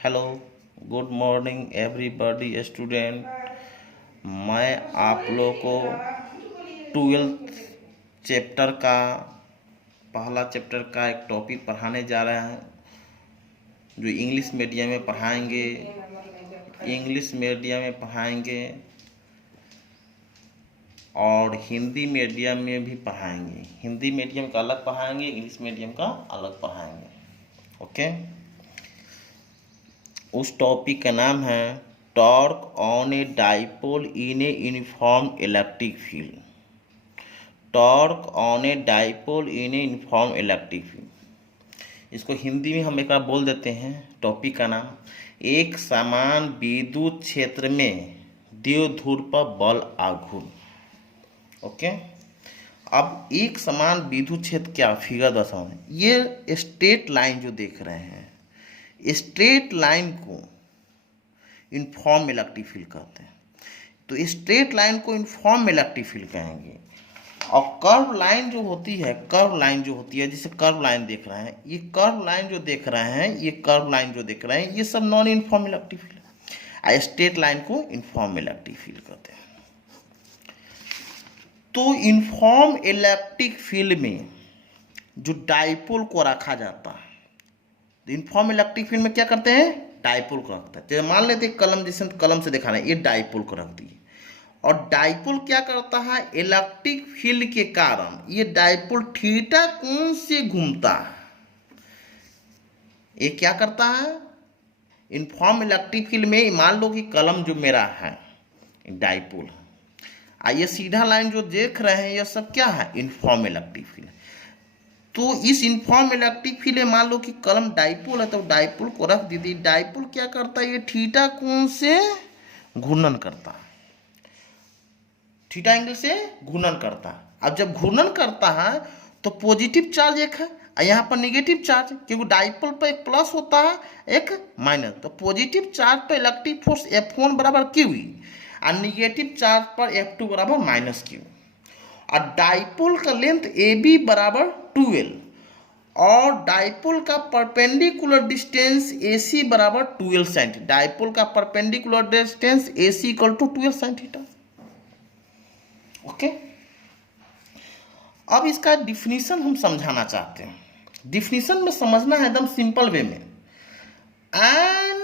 Hello, good morning everybody student. मैं आप लोगों को 12th चैप्टर का पहला चैप्टर का एक टॉपिक पढ़ाने जा रहे हैं जो इंग्लिश मीडियम में पढ़ाएंगे। और हिंदी मीडियम में भी पढ़ाएंगे। हिंदी मीडियम का अलग पढ़ाएंगे, इंग्लिश मीडियम का अलग पढ़ाएंगे। ओके। उस टॉपिक का नाम है torque on a dipole in a uniform electric field. Torque on a dipole in a uniform electric field. इसको हिंदी में हम एक बार बोल देते हैं। टॉपिक का नाम, एक समान विद्युत क्षेत्र में द्विध्रुव पर बल आघूर्ण। ओके। अब एक समान विद्युत क्षेत्र क्या, फिगर दर्शाओ। ये स्ट्रेट लाइन जो देख रहे हैं, स्ट्रेट लाइन को यूनिफॉर्म इलेक्ट्रिक फील्ड कहते हैं। तो स्ट्रेट लाइन को यूनिफॉर्म इलेक्ट्रिक फील्ड कहेंगे। और कर्व लाइन जो होती है, जैसे कर्व लाइन देख रहे हैं, ये कर्व लाइन जो देख रहे हैं, ये सब नॉन यूनिफॉर्म इलेक्ट्रिक फील्ड है। स्ट्रेट लाइन को यूनिफॉर्म इलेक्ट्रिक फील्ड कहते हैं। तो यूनिफॉर्म इलेक्ट्रिक फील्ड में जो डाइपोल को रखा जाता है, यूनिफॉर्म इलेक्ट्रिक फील्ड में क्या करते हैं, डाइपोल को रखता है। तो मान लेते हैं कलम से दिखा रहे हैं, ये डाइपोल को रख दिए। और डाइपोल क्या करता है, इलेक्ट्रिक फील्ड के कारण ये डाइपोल थीटा कोण से घूमता है। ये क्या करता है, यूनिफॉर्म इलेक्ट्रिक फील्ड में मान लो कि कलम जो मेरा है डाइपोल है, ये सीधा लाइन जो देख रहे हैं, ये सब क्या है, यूनिफॉर्म इलेक्ट्रिक फील्ड। तो इस यूनिफॉर्म इलेक्ट्रिक फील्ड में मान लो कि कलम डाइपोल है, तो डाइपोल को रख दीजिए। डाइपोल क्या करता है, ये थीटा कोण से घूर्णन करता है, थीटा एंगल से घूर्णन करता है। अब जब घूर्णन करता है तो पॉजिटिव चार्ज एक है, यहाँ पर नेगेटिव चार्ज, क्योंकि डाइपोल पर एक प्लस होता है, एक माइनस। तो पॉजिटिव चार्ज पर इलेक्ट्रिक फोर्स F1 बराबर Q और नेगेटिव चार्ज पर F2 बराबर माइनस Q। और डाइपोल का लेंथ AB बराबर 12 और डाइपोल का परपेंडिकुलर डिस्टेंस AC बराबर 12 सेंटीमीटर। डाइपोल का perpendicular distance AC equal to 12 centimetre. Okay. अब इसका डिफिनीशन हम समझाना चाहते हैं। डिफिनीशन में समझना है एकदम सिंपल वे में। N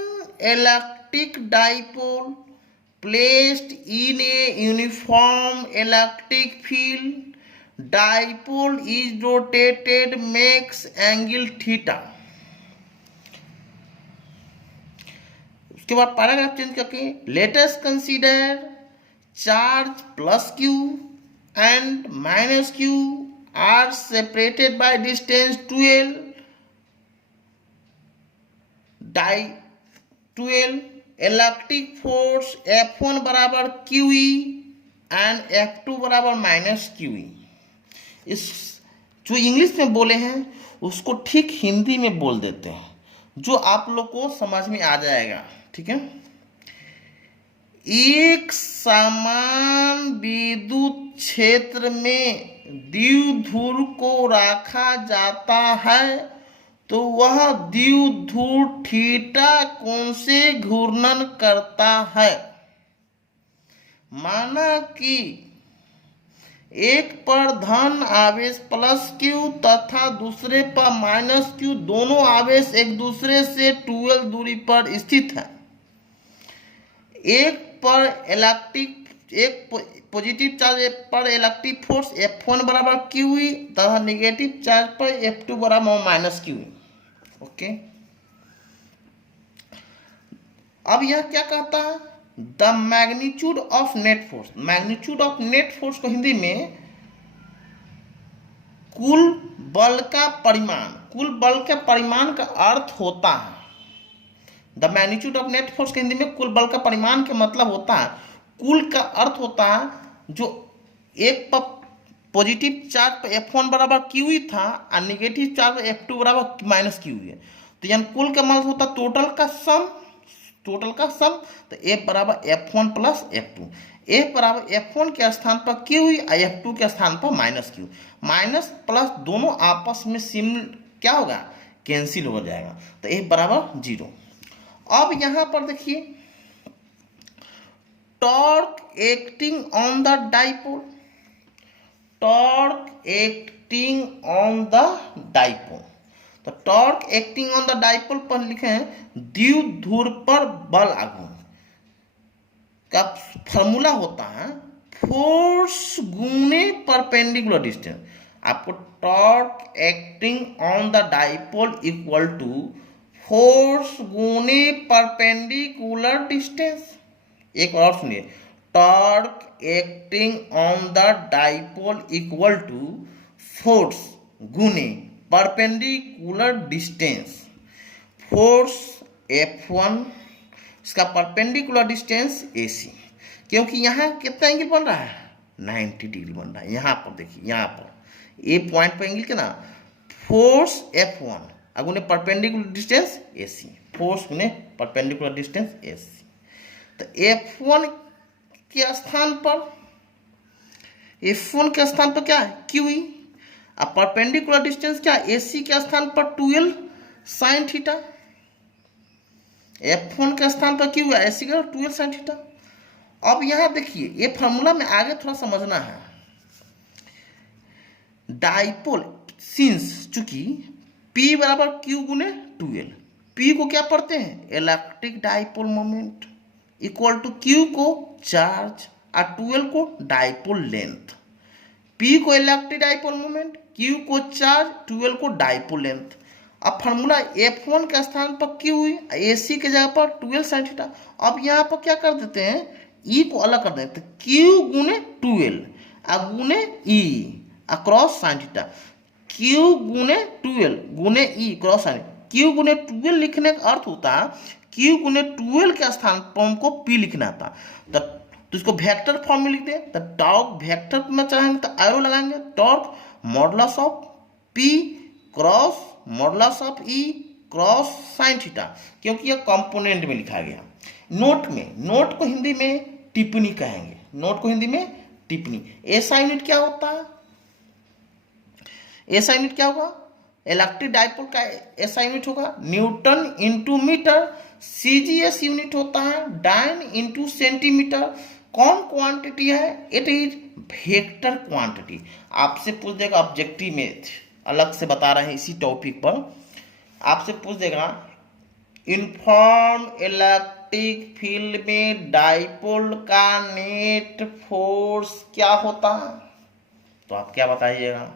electric dipole placed in a uniform electric field, dipole is rotated makes angle theta। उसके बाद पैराग्राफ चेंज करके, let us consider charge plus Q and minus Q are separated by distance 12 electric force F1 बराबर QE and F2 बराबर minus QE। इस जो English में बोले हैं उसको ठीक हिंदी में बोल देते हैं, जो आप लोग को समझ में आ जाएगा। ठीक है। एक समान विद्युत क्षेत्र में द्विध्रुव को रखा जाता है तो वह द्विध्रुव थीटा कोण से घूर्णन करता है। माना कि एक पर धन आवेश प्लस Q तथा दूसरे पर माइनस Q, दोनों आवेश एक दूसरे से 12 दूरी पर स्थित है। एक पॉजिटिव चार्ज पर इलेक्ट्रिक फोर्स F1 बराबर QE तथा नेगेटिव चार्ज पर F2 बराबर माइनस QE। ओके। अब यह क्या कहता है, the magnitude of net force. Magnitude of net force को हिंदी में कुल बल का परिमाण, कुल बल के परिमाण का अर्थ होता है। The magnitude of net force के हिंदी में कुल बल का परिमाण का मतलब होता है, कुल का अर्थ होता है जो एक पॉजिटिव चार्ज पर F1 बराबर QE था और नेगेटिव चार्ज पर F2 बराबर माइनस QE है। तो यानी कुल का मतलब होता टोटल का सम। तो F बराबर F1 प्लस F2। F बराबर F1 के स्थान पर QE और F2 के स्थान पर माइनस Q। माइनस प्लस दोनों आपस में क्या होगा, कैंसिल हो जाएगा। तो F बराबर 0। अब यहां पर देखिए, torque acting on the dipole, torque acting on the dipole. तो torque acting on the dipole पर लिखे हैं द्विध्रुव पर बल आघूर्ण का फॉर्मूला होता है फोर्स गुने परपेंडिकुलर डिस्टेंस। आपको torque acting on the dipole equal to force गुने परपेंडिकुलर डिस्टेंस। एक और सुनिए, torque acting on the dipole equal to force गुने परपेंडिकुलर डिस्टेंस। फोर्स F1, इसका परपेंडिकुलर डिस्टेंस AC, क्योंकि यहाँ कितना एंगल बन रहा है 90 डिग्री बन रहा है। यहाँ पर देखिए, यहाँ पर ए पॉइंट पर एंगल कितना, फोर्स F1 अगुने परपेंडिकुलर डिस्टेंस AC, फोर्स गुने परपेंडिकुलर डिस्टेंस AC। तो F1 के स्थान पर, F1 के स्थान पर क्या है QE, अब परपेंडिकुलर डिस्टेंस क्या AC के स्थान पर 12 साइन थीटा, F1 के स्थान पर क्यों है AC का 12 साइन थीटा। अब यहां देखिए, ये फॉर्मूला में आगे थोड़ा समझना है। डाइपोल सिंस चूंकि P बराबर Q गुने 12, P को क्या पढ़ते हैं electric dipole moment, equal to Q को चार्ज और 12 को डाइपोल लेंथ। P को इलेक्ट्रिक डाइपोल मोमेंट, Q को चार्ज, 12 को डाइपोल लेंथ। अब फार्मूला F1 के स्थान पर Q हुई, AC के जगह पर 12 साइन थीटा। अब यहाँ पर क्या कर देते हैं, E को अलग कर देते हैं, Q गुने 12 गुने E cross sine theta, Q गुने 12 गुने E क्रॉस साइन। Q गुने 12 लिखने का अर्थ होता है Q गुने 12 के स्थान पर हमको P लिखना था, तो इसको वेक्टर फॉर्म में लिख दे। तो टॉर्क वेक्टर में चाहेंगे तो एरो लगाएंगे, torque modulus of P cross modulus of E cross sine theta, क्योंकि यह कंपोनेंट में लिखा गया। नोट में, नोट को हिंदी में टिप्पणी कहेंगे, नोट को हिंदी में टिप्पणी। ऐसा यूनिट क्या होता है, ऐसा यूनिट क्या होगा, इलेक्ट्रिक डाइपोल का ऐसा यूनिट होगा newton into metre. CGS unit होता है डायन इंटू सेंटीमीटर। कौन क्वांटिटी है, इट इज वेक्टर क्वांटिटी। आपसे पूछ देगा ऑब्जेक्टिव में, अलग से बता रहे हैं इसी टॉपिक पर, आपसे पूछ देगा इनफॉर्म इलेक्ट्रिक फील्ड में डाइपोल का नेट फोर्स क्या होता है, तो आप क्या बताइएगा,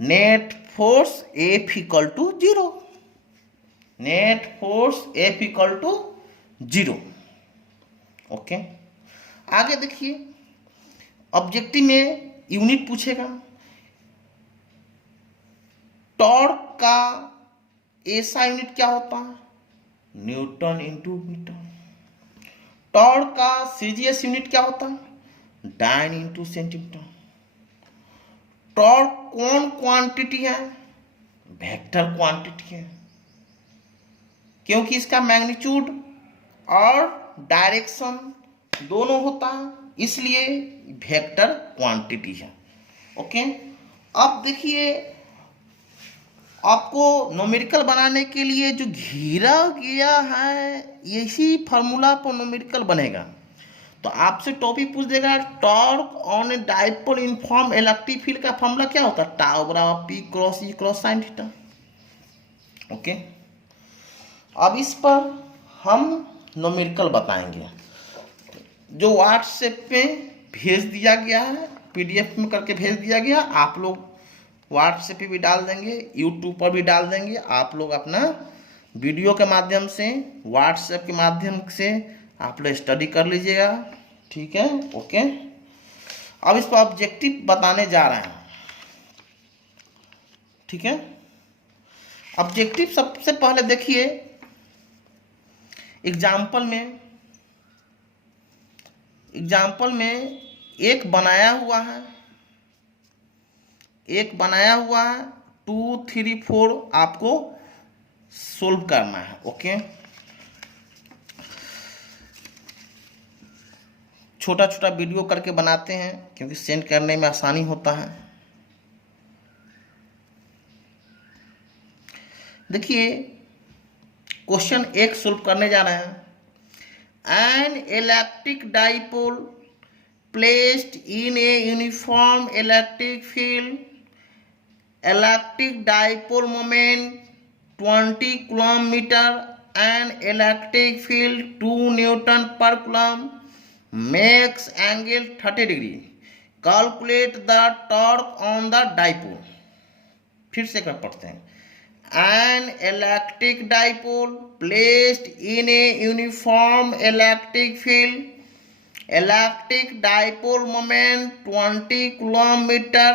net force F equal to 0, net force F equal to 0। Okay, आगे देखिए, ऑब्जेक्टिव में यूनिट पूछेगा, टॉर्क का ऐसा यूनिट क्या होता है, न्यूटन इंटू मीटर। टॉर्क का CGS यूनिट क्या होता है, डायन इंटू सेंटीमीटर। टॉर्क कौन क्वांटिटी है, वेक्टर क्वांटिटी है, क्योंकि इसका मैग्नीट्यूड और डायरेक्शन दोनों होता है, इसलिए वेक्टर क्वांटिटी है। ओके, अब देखिए, आपको न्यूमेरिकल बनाने के लिए जो घेरा गया है, इसी फार्मूला पर न्यूमेरिकल बनेगा। तो आपसे टॉपिक पूछ देगा torque on a dipole inform electric field का फार्मूला क्या होता है, टाउ बराबर P cross E cross sine theta. Okay, अब इस पर हम न्यूमेरिकल बताएंगे, जो व्हाट्सएप पे भेज दिया गया है, PDF में करके भेज दिया गया। आप लोग व्हाट्सएप पे भी डाल देंगे, यूट्यूब पर भी डाल देंगे। आप लोग अपना वीडियो के माध्यम से, व्हाट्सएप के माध्यम से आप लोग स्टडी कर लीजिएगा, ठीक है। ओके, अब इस पर ऑब्जेक्टिव बताने जा रहे हैं, ठीक है। ऑब्जेक्टिव सबसे पहले देखिए, एग्जाम्पल में एक बनाया हुआ है, 2, 3, 4 आपको सोल्व करना है। ओके, छोटा छोटा वीडियो करके बनाते हैं, क्योंकि सेंड करने में आसानी होता है। देखिए, क्वेश्चन 1 सोल्व करने जा रहे हैं। An electric dipole placed in a uniform electric field, electric dipole moment 20 coulomb metre and electric field 2 Newton per coulomb, makes angle 30 degree. Calculate the torque on the dipole. फिर से कर पढ़ते हैं। An electric dipole placed in a uniform electric field, electric dipole moment 20 coulomb meter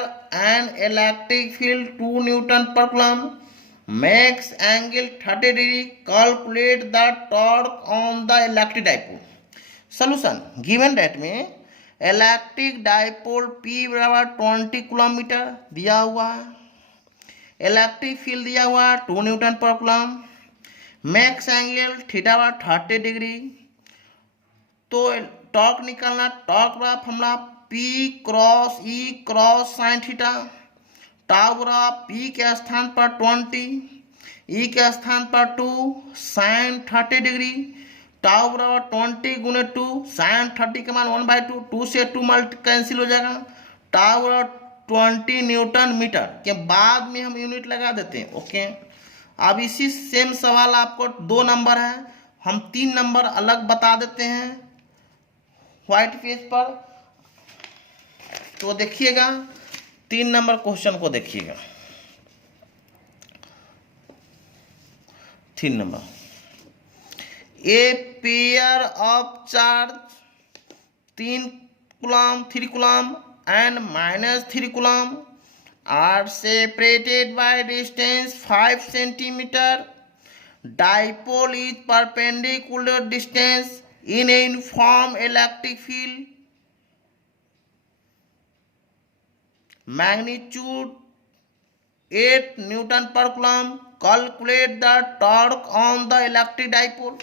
and electric field 2 Newton per coulomb, makes angle 30 degree. Calculate the torque on the electric dipole. Solution: given that में electric dipole P बराबर 20 coulomb metre दिया हुआ है, electric field दिया हुआ 2 Newton पर coulomb, max angle theta बराबर 30 degree. तो टॉर्क निकालना, टॉर्क बराबर formula P cross E cross sign theta, tau बराबर P के स्थान पर 20, E के स्थान पर 2 साइन 30 डिग्री, टाउ बराबर 20 गुने 2 साइन 30 का मान 1/2, 2 से 2 मल्टी कैंसिल हो जाएगा, टाउ बराबर 20 न्यूटन मीटर के बाद में हम यूनिट लगा देते हैं। ओके, अब इसी सेम सवाल आपको 2 नंबर है, हम 3 नंबर अलग बता देते हैं व्हाइट पेज पर। तो देखिएगा 3 नंबर क्वेश्चन को देखिएगा। 3 number, a pair of charge 3 coulomb and -3 coulomb are separated by distance 5 centimetre, dipole is perpendicular distance in a uniform electric field, magnitude 8 Newton per coulomb, calculate the torque on the electric dipole.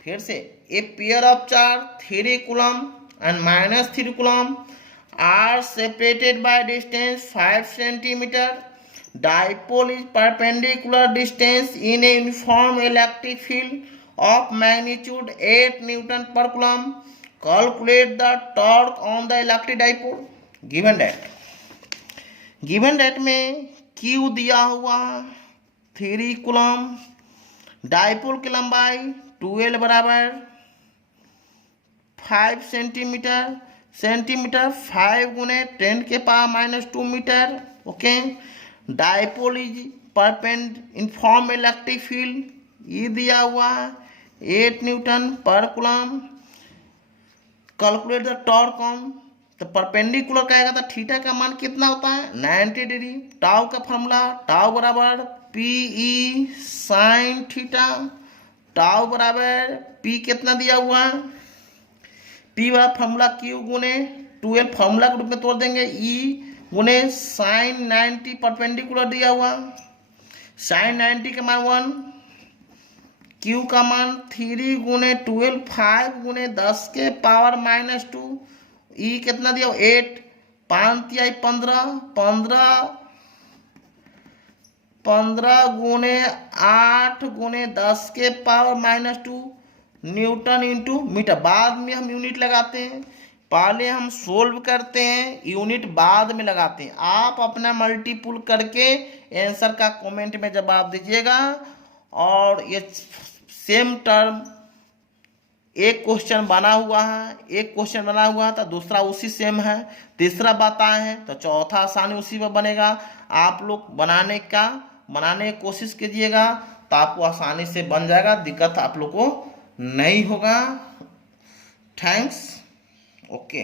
फिर से, a pair of charge 3 coulomb and -3 coulomb are separated by distance 5 centimeter, dipole is perpendicular distance in a uniform electric field of magnitude 8 Newton per coulomb, calculate the torque on the electric dipole. Given data में Q दिया हुआ 3 coulomb, dipole की लंबाई 2L बराबर 5 centimetre, 5 गुने 10 के power -2 metre. Okay, dipole is uniform electric field, ये दिया हुआ 8 न्यूटन पर coulomb. Calculate the torque on, तो परपेंडिकुलर कहेगा तो थीटा का मान कितना होता है 90 डिग्री। टाउ का फॉर्मूला टाउ बराबर PE साइन थीटा, टाउ बराबर P कितना दिया हुआ है, P बराबर फॉर्मूला Q गुने 12 फॉर्मूला के रूप में तोड़ देंगे, E गुने साइन 90 परपेंडिकुलर दिया हुआ, साइन 90 का मान 1, Q का मान 3 गुने 12 5 गुने 10 के पावर -2, E कितना दिया 8, 5 तिहाई 15 गुने 8 गुने 10 के पावर -2 न्यूटन इंटू मीटर। बाद में हम यूनिट लगाते हैं, पहले हम सोल्व करते हैं, यूनिट बाद में लगाते हैं। आप अपना मल्टीपुल करके आंसर का कमेंट में जवाब दीजिएगा। और ये सेम टर्म एक क्वेश्चन बना हुआ है, तो दूसरा उसी सेम है, तीसरा बताए हैं तो चौथा आसानी उसी पर बनेगा। आप लोग बनाने की कोशिश कीजिएगा तो आपको आसानी से बन जाएगा, दिक्कत आप लोग को नहीं होगा। थैंक्स। ओके।